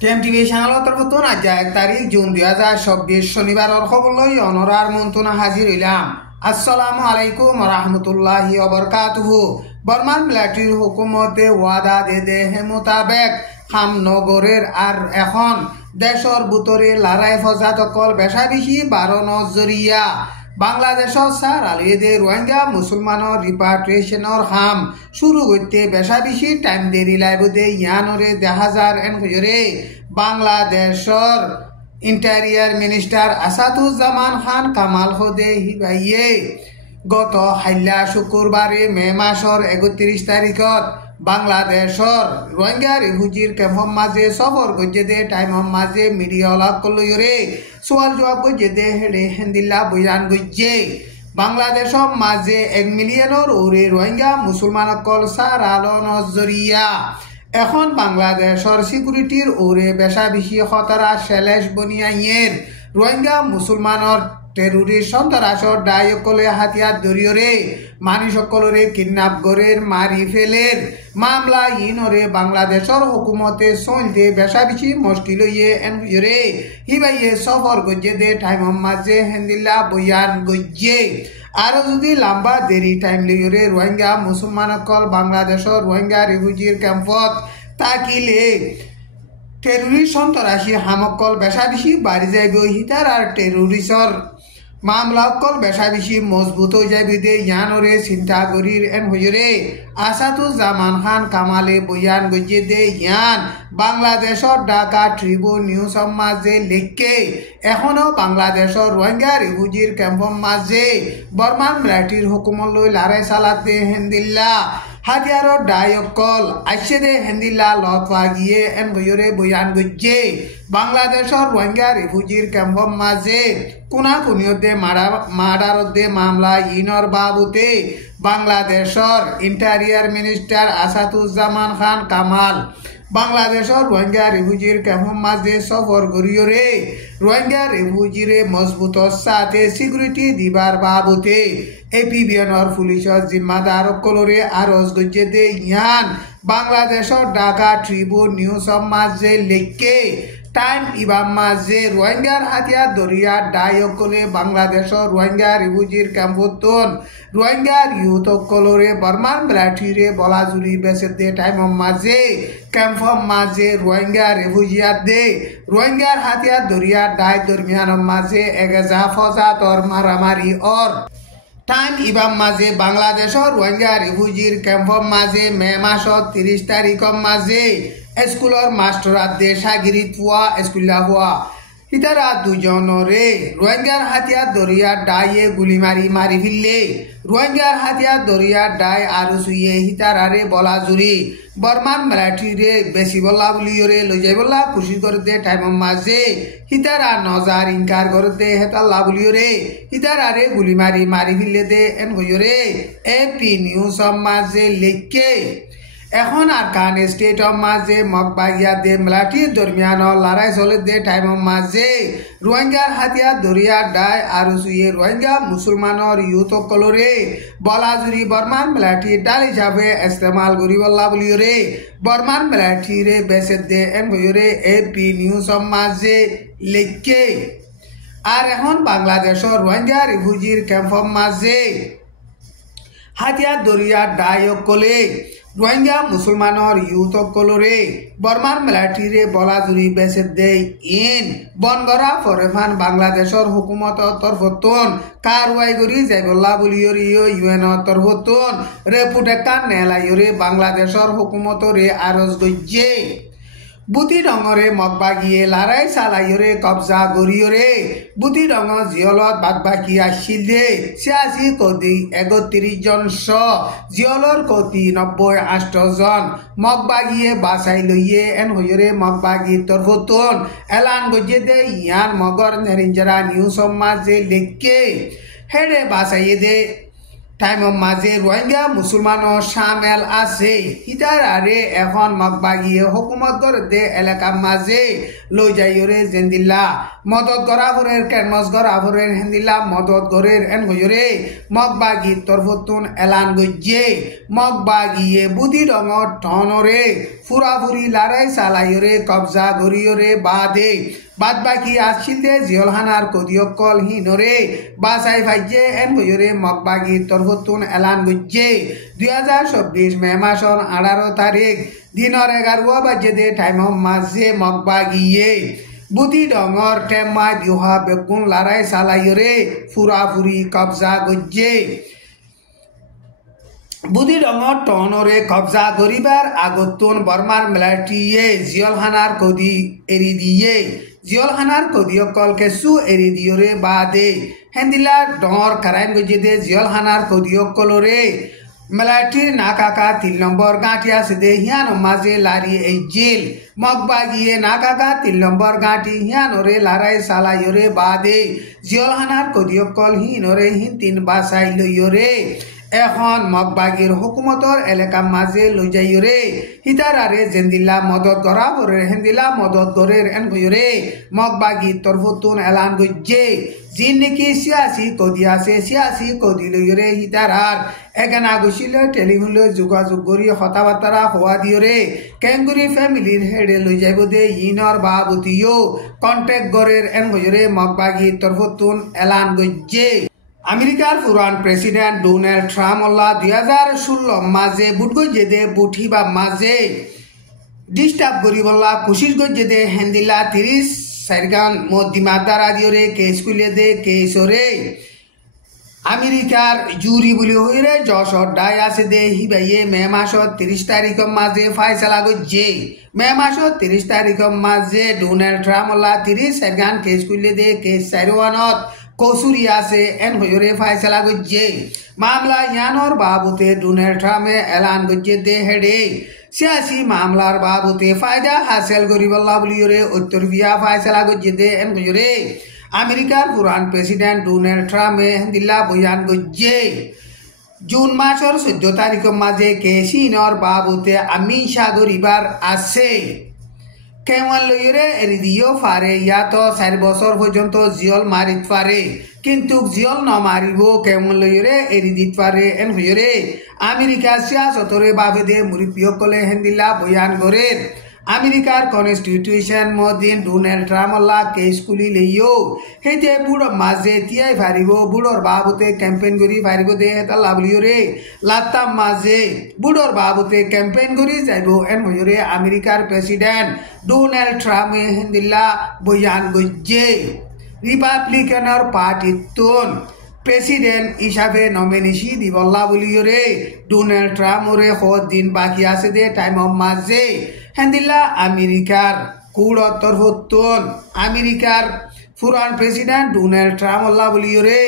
টিএমটিভি চ্যানেলতর নতুন আজ 1 তারিখ জুন 2024 শনিবারের খবর লই অনরার মন্ত্রণা হাজির হইলাম। আসসালামু আলাইকুম রহমতুল্লাহি ওবরকাতুহু। বর্মান মিলিটারির হুকুমতে ওয়াদা দে হে মোতাবেক খামনগরের আর এখন দেশর বুতরে লড়াই ফজাত অকল বেশা বেশি 12 নজরিয়া বাংলাদেশত সার আলিয়ে রোহিঙ্গা মুসলমানের রিপাট্রিয়েশনের কাম শুরু করতে বেশা বেশি টাইম দেরি লাইবদে ইয়ানরে 10,000 এনরে বাংলাদেশর ইন্টেরিয়ার মিনিস্টার আসাদুজ্জামান খান কামাল হদে হিবাইয়ে গত হাইলা শুক্রবারে মে মাসর 31 তারিখত বাংলাদেশর রোহিঙ্গা রিফিউজির ক্যাম্পর মাঝে সফর গজ্জে দে টাইমর মাঝে মিডিয়া লাভ করলরে সোয়াল জবাব গজ্জে দে হেডে হেন্দিল্লা বয়ান গজ্জে বাংলাদেশর মাঝে 1 মিলিয়নের ওরে রোহিঙ্গা মুসলমান অকল সার আলো নজরিয়া এখন বাংলাদেশর সিকিউরিটির ওরে বেশা বেশি খতরা সেলেশ বনিয়াইয়ের রোহিঙ্গা মুসলমানের টেরোরিস্ট সন্ত্রাসর ডায়কলে হাতিয়ার দরিয়রে মানুষ সকলরে কিডন্যাপ গরের মারি ফেলের মামলা ইনরে বাংলাদেশর হুকুমতে চলতে বেশা বেশি মুশকিল হইয়ে এনরে হিবাইয়ে সফর গজ্জে দে টাইম মাঝে হেন্দিল্লা বয়ান গজ্জে আরো যদি লম্বা দেরি টাইম লিয়রে রোহিঙ্গা মুসলমান অকল বাংলাদেশর রোহিঙ্গা রিফিউজির ক্যাম্পত তাকিলে টেরোরিস্ট সন্ত্রাসী হামকল বেশা বেশি বাড়ি যাইব হিতার আর টেরোরিস্টর মামলা অকল বেশা বেশি মজবুত হয়ে যাবি দে ইয়ানরে চিন্তা করির এন হইরে আসাদুজ্জামান খান কামালে বয়ান গজ্জে দে ইয়ান বাংলাদেশর ঢাকা ট্রিবিউন নিউজ মাঝে লিখকে এখনো বাংলাদেশর রোহিঙ্গা রিফিউজির ক্যাম্পর মাঝে বর্মান মিলিটারির হুকুমত লই লড়াই চালাতে হেন্দিল্লা হাতিয়ারর ডায়কল আইসে দে হেন্দিল্লা লতওয়া গিয়ে এন বইরে বয়ান গজ্জে বাংলাদেশর রোহিঙ্গা রিফিউজির ক্যাম্পর মাঝে কোনা কুনিয়তে মার্ডারতে মামলা ইনর বাবুতে বাংলাদেশর ইন্টেরিয়ার মিনিস্টার আসাদুজ্জামান খান কামাল বাংলাদেশর রোহিঙ্গা রিফিউজির ক্যাম্পর মাঝে সফর করিয়রে রোহিঙ্গা রিফিউজিরে মজবুত সাথে সিকিউরিটি দিবার বাবুতে এপিবিএনর পুলিশের জিম্মাদার কলরে আরজ গজ্জে দে ইয়ান বাংলাদেশর ঢাকা ট্রিবিউন নিউজ মাঝে লিখকে টাইম ইবাম মাঝে রোহিঙ্গার হাতিয়ার দরিয়া ডায়কলে বাংলাদেশর রোহিঙ্গা রিফিউজির ক্যাম্পতন রোহিঙ্গার ইউথ কলরে বর্মান মিলিটারিরে বলাজুরি বেসে দে টাইম মাঝে ক্যাম্পর মাঝে রোহিঙ্গা রিফিউজিয়ার দে রোহিঙ্গার হাতিয়ার দরিয়া ডাই দরমিয়ান মাঝে এগেজা ফজাতর মারামারি অর টাইম ইবাম মাঝে বাংলাদেশর রোহিঙ্গা রিফিউজির ক্যাম্পর মাঝে মে মাসর 30 তারিখর মাঝে স্কুলের মাস্টার দেশাগিরি পুয়া স্কুলা হওয়া হিতারা দুজনরে রোহিঙ্গার হাতিয়ার দরিয়ার ডাইয়ে গুলি মারি ফিরলে রোহিঙ্গার হাতিয়ার দরিয়ার ডাই আরো সুইয়ে হিতারারে বলা জুড়ি বর্মান মিলিটারিরে বেশি বলা বলিওরে লই যাই বলা খুশি করতে টাইম মাঝে হিতারা নজার ইনকার করতে হেতাল্লা বলিওরে হিতারারে গুলি মারি ফিরলে দে এন হইরে এপি নিউজ মাঝে লিখকে এখন আর কান স্টেট মাঝে মগবাগিয়া দে মিলিটারির দরমিয়ান লড়াই চলে দে টাইম মাঝে রোহিঙ্গার হাতিয়ার দরিয়ার ডাই আর সুইয়ে রোহিঙ্গা মুসলমানের ইউথ কলরে বলাজুরি বর্মান মিলিটারি ডাল হিসাবে ইস্তেমাল করি বল্লা বলিওরে বর্মান মিলিটারিরে বেসে দে এন হইরে এপি নিউজ মাঝে লিখকে আর এখন বাংলাদেশর রোহিঙ্গা রিফিউজির ক্যাম্পর মাঝে হাতিয়ার দরিয়ার ডায়কলে রোহিঙ্গা মুসলমানের ইউথ কলরে বর্মান মিলিটারিরে বলাজুরি বেসে দেই ইন বনগরা ফরেফান বাংলাদেশর হুকুমত তরফতন কারওয়াই করি যাইবল্লা বলিয়রি ইউএন তরফতন রেপুটেকান নেলাইরে বাংলাদেশর হুকুমতরে আরজ গজ্জে বুতি ডঙরে মগবাগিয়ে লড়াই চালাইরে কবজা গরিয়রে বুতি ডঙ জিয়লত বাদবাকি আসছিল দে 86 কোটি 31 জন জিয়লর কোটি 98 জন মগবাগিয়ে বাসাই লইয়ে এন হইরে মগবাগি তরফতন এলান গজে দে ইয়ান মগর নেরিঞ্জরা নিউজ মাঝে লিখকে হেডে বাসাইয়ে দে টাইমৰ মাজে রোহিঙ্গা মুসলমানৰ সামেল আছে হিতার আরে এখন মগবাগিয়ে হুকুমত গড়ে এলাকার মাঝে লৈ যাইরে জেন্দিল্লা মদত গড়াভরের কেরমস গড়াভরের হেন্দিল্লা মদত গড়ের এন হইরে মগবাগি তরফতুন এলান গজ্জে মগবাগিয়ে বুদি রঙর টনরে ফুরাফুরি লড়াই চালাইরে কবজা গড়িয়রে বাদে বাদ বাকি আসছিলতে জিয়লহানার কদিয়কল হিনরে বাসাই ভাইজে এন হইরে মগবাগি তরফতুন এলান গজ্জে 2024 মে মাসর 18 তারিখ দিনের 11 বাজে দে টাইম মাঝে মগবাগিয়ে বুদি ডঙর টেমা বিহা বেগুন লড়াই চালাইরে ফুরাফুরি কবজা গজ্জে বুদি ডঙর টনরে কবজা করিবার আগতুন বর্মার মিলিটারিয়ে জিয়লহানার কদি এরি দিয়ে জিয়লহানার কদিয়কল কেসু এরি দিয়রে বাদে হেন্দিলা ডঙর কারাইন গজে দে জিয়লহানার কদিয়কলরে মিলিটারির নাকাকা 3 নম্বর গাঁটি আছে দে হিয়ান মাঝে লারি এই জেল মগবাগিয়ে নাকাকা 3 নম্বর গাঁটি হিয়ানরে লড়াই চালাইরে বাদে জিয়লহানার কদিয়কল হিনরে হিন 3 বাসাই লইরে এখন মগবাগির হুকুমতর এলাকা মাঝে লৈ যাইরে হিতার আরে জেন্দিল্লা মদত গড়াভরের হেন্দিল্লা মদত গড়ের এন গইরে মগবাগি তরফতুন এলান গজ্জে জিন নাকি সিয়াসি কদি আছে সিয়াসি কদি লইরে হিতার আর এখানে আগছিল টেলিফোন যোগাযোগ করি কথাবার্তা হওয়া দিয়রে কেঙ্গুরি ফ্যামিলির হেডে লৈ যাইব দে ইনর বাবুতিও কন্টেক্ট গড়ের এন গইরে মগবাগি তরফতুন এলান গজ্জে আমেরিকার পুরান প্রেসিডেন্ট ডোনাল্ড ট্রাম্প 2016 মাঝে বুট গজ্জে দে বুঠিবা মাঝে ডিস্টার্ব করি বললা কোশিশ গজ্জে দে হেন্দিলা 30 সাইরগান মধ্যমাদার আদিরে কেস কুলে দে কেসরে আমেরিকার জুরি বলি হইরে যশোর ডাই আছে দে হিবাইয়ে মে মাসত 30 তারিখ মাঝে ফাইসলা গজ্জে মে মাসত 30 তারিখ মাঝে ডোনাল্ড ট্রাম্প 30 সাইরগান কেস কুলে দে কেস সাইরওয়ানত কসুরি আছে এন হইরে ফাইসলা গজ্জে মামলা ইয়ানোর বাবুতে ডোনাল্ড ট্রাম্পে এলান গজ্জে দে হেডে সিয়াসি মামলার বাবুতে ফায়দা হাসিল করিবল্লা বলিরে উত্তরবিয়া ফাইসলা গজ্জে দে এন হইরে আমেরিকার পুরান প্রেসিডেন্ট ডোনাল্ড ট্রাম্পে দিল্লা বয়ান গজ্জে জুন মাসের 14 তারিখ মাঝে কেসিনর বাবুতে আমি সাগরিবার আছে কেমন লইরে এরি দিও পারে ইয়া তো 4 বছর পর্যন্ত জিয়ল মারিত পারে কিন্তু জিয়ল ন মারিব কেমন লইরে এরি দিত পারে এন হইরে আমেরিকা সিয়াসতরে বাবে দে মুরিপিয়কলে হেন্দিলা বয়ান করে আমেরিকার কনস্টিটিউশন মদিন ডোনাল্ড ট্রাম্প কেস কুলি লইও হেতে বুড়ো মাঝে তিয়াই পারিব বুড়োর বাবুতে ক্যাম্পেইন করি পারিব দে হেতা লাভলিওরে লাত্তাম মাঝে বুড়োর বাবুতে ক্যাম্পেইন করি যাইব এন হইরে আমেরিকার প্রেসিডেন্ট ডোনাল্ড ট্রাম্প হেন্দিল্লা বয়ান গজ্জে রিপাবলিকানের পার্টিতুন প্রেসিডেন্ট হিসাবে নমিনেশি দিবল্লা বলিওরে ডোনাল্ড ট্রাম্পরে 7 দিন বাকি আছে দে টাইম মাঝে হেন্দিল্লা আমেরিকার কুড়ত্তর হতুন আমেরিকার পুরান প্রেসিডেন্ট ডোনাল্ড ট্রাম্প বলিওরে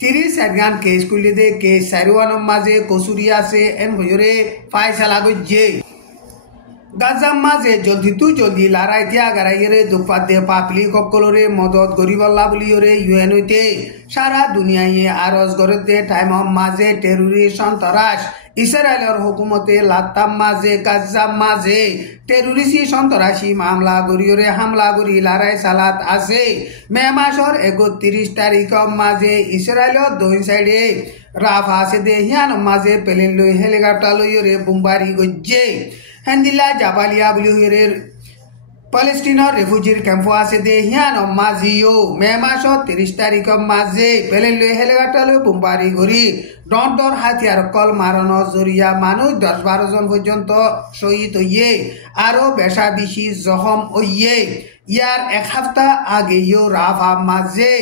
30 সাইরগান কেস কুলি দে কেস সাইরওয়ানোর মাঝে কসুরি আছে এন হইরে ফাইসলা গজ্জে গাজাম মাঝে জলদি লড়াই দিয়া গারাইরে দুপাতে পাবলিক সকলরে মদত গরিবল্লা বলিওরে ইউএন হইতে সারা দুনিয়ায় আরজ গড়তে টাইম মাঝে টেরোরিস্ট সন্ত্রাস ইসরায়েলের হুকুমতে লাত্তাম মাঝে গাজাম মাঝে টেরোরিস্ট সন্ত্রাসী মামলা গরিয়রে হামলা গরি লড়াই চালাত আছে মে মাসের 31 তারিখ মাঝে ইসরায়েলের দুই সাইডে রাফা আছে দে হিয়ান মাঝে প্লেন লই হেলিকপ্টার লইরে বোমবারি গজ্জে হেন্দিল্লা জাবালিয়া বলিওরে প্যালেস্টিনের রেফিউজির ক্যাম্প আছে দে হিয়ান মাঝিও মে মাসের 30 তারিখ মাঝে প্লেন লই হেলিকপ্টার লই বোমবারি গরি ডর হাতিয়ার কল মারানোর জরিয়া মানুষ 10-12 জন পর্যন্ত শহীদ হইয়ে আরো বেশা বেশি জখম হইয়ে ইয়ার 1 সপ্তাহ আগেও রাফা মাঝে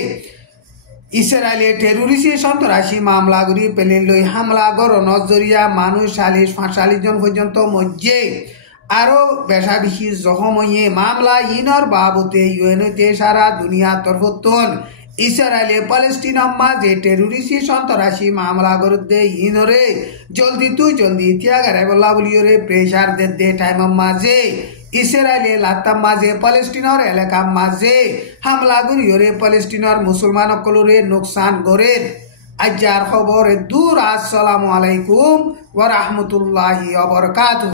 ইসরায়েলে টেরোরিস্ট সন্ত্রাসী মামলা করি প্লেন লই হামলা গড়ানোর জরিয়া মানুষ 40-45 জন পর্যন্ত মজ্জে আরো বেশা বেশি জখম হইয়ে মামলা ইনর বাবুতে ইউএনতে সারা দুনিয়া তরফতুন ইসরায়েলে প্যালেস্টিনের মাঝে টেরোরিস্ট সন্ত্রাসী মামলা করতে ইনরে জলদি ত্যাগারে বলা বলিওরে প্রেসার দে টাইম মাঝে ইসরায়েলে লাত্তাম মাঝে প্যালেস্টিনের এলাকা মাঝে হামলা করিওরে প্যালেস্টিনের মুসলমান সকলরে নোকসান করে আজ যার খবর দূর। আসসালামু আলাইকুম ওয়া রাহমাতুল্লাহি ওয়া বারাকাতুহু।